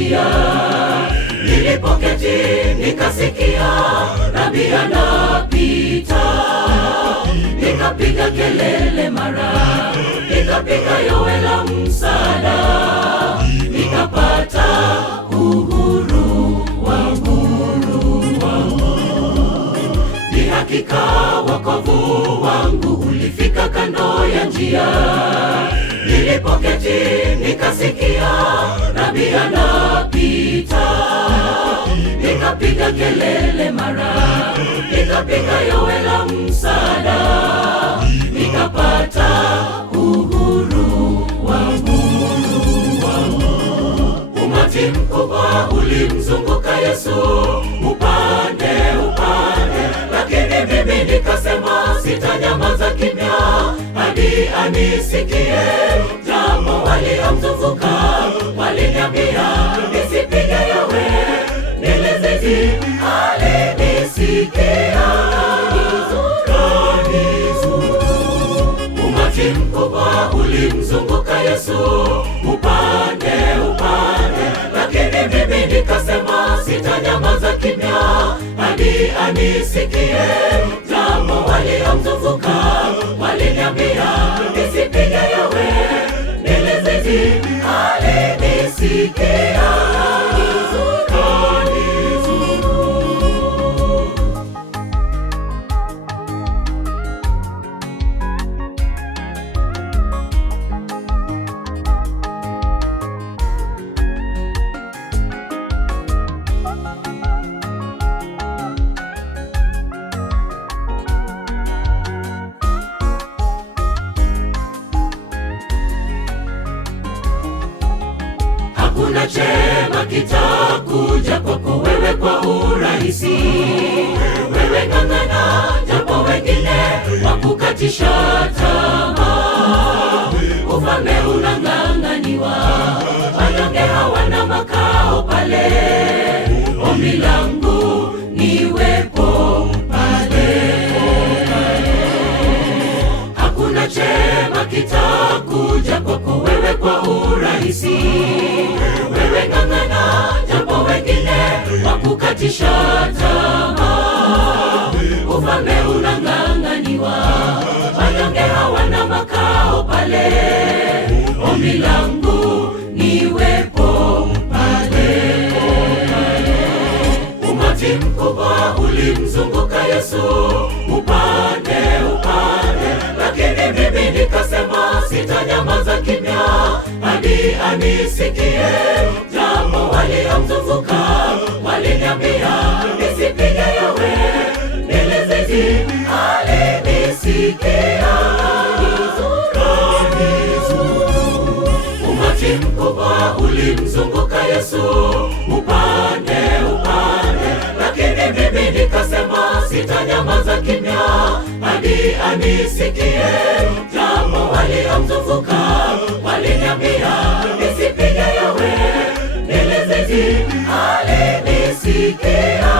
njia. Nilipoketi nikasikia nabii anapita, nikapiga kelele mara, nikapiga yowe la msaada, nikapata uhuru wangu. Ni hakika wokovu wangu ulifika kando ya njia. Nilipoketi nikasikia nabii anapita, nikapiga kelele mara, nikapiga yowe la msaada, nikapata uhuru wangu. Umati mkubwa ulimzunguka Yesu upande, lakini mimi nikasema sitanyamaza kimya hadi anisikie. Japo waliomzunguka waliniambia nisipige yowe, nilizidi, alinisikia. Umati mkubwa ulimzunguka Yesu upande, lakini mimi nikasema sitanyamaza kimya hadi anisikie. Japo waliomzunguka waliniambia nisipige yowe, nilizidi, alinisikia. Hakuna chema kitakuja kwako wewe kwa urahisi. Wewe ng'ang'ana, japo wengine wakukatisha tamaa. Ufalme unang'ang'aniwa, wanyonge hawana makao pale. Ombi langu niwepo pale. Hakuna chema kitakuja kwako wewe kwa urahisi. Wewe ng'ang'ana, japo wengine wakukatisha tamaa. Ufalme unang'ang'aniwa, wanyonge hawana makao pale. Ombi langu niwepo pale. Umati mkubwa ulimzunguka Yesu upande, lakini mimi nikasema sitanyamaza kimya hadi anisikie. Japo waliomzunguka waliniambia nisipige yowe, nilizidi, alinisikia. Umati mkubwa ulimzunguka Yesu upande, lakini mimi nikasema sitanyamaza kimya hadi anisikie. Japo waliomzunguka waliniambia nisipige yowe, nilizidi, alinisikia.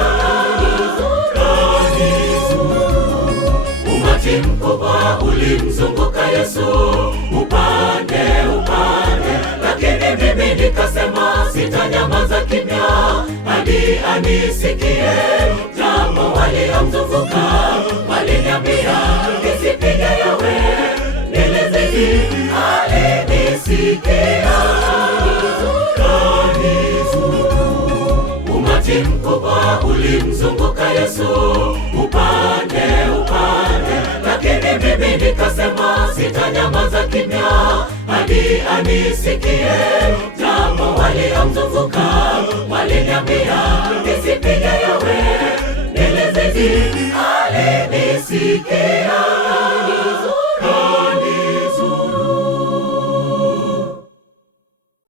Umati mkubwa ulimzunguka Yesu upande, lakini mimi nikasema sitanyamaza kimya hadi anisikie. Japo waliomzunguka waliniambia nisipige yowe, nilizidi, alinisikia. Umati mkubwa ulimzunguka Yesu upande, lakini mimi nikasema sitanyamaza kimya hadi anisikie. Japo waliomzunguka waliniambia nisipige yowe, nilizidi, alinisikia.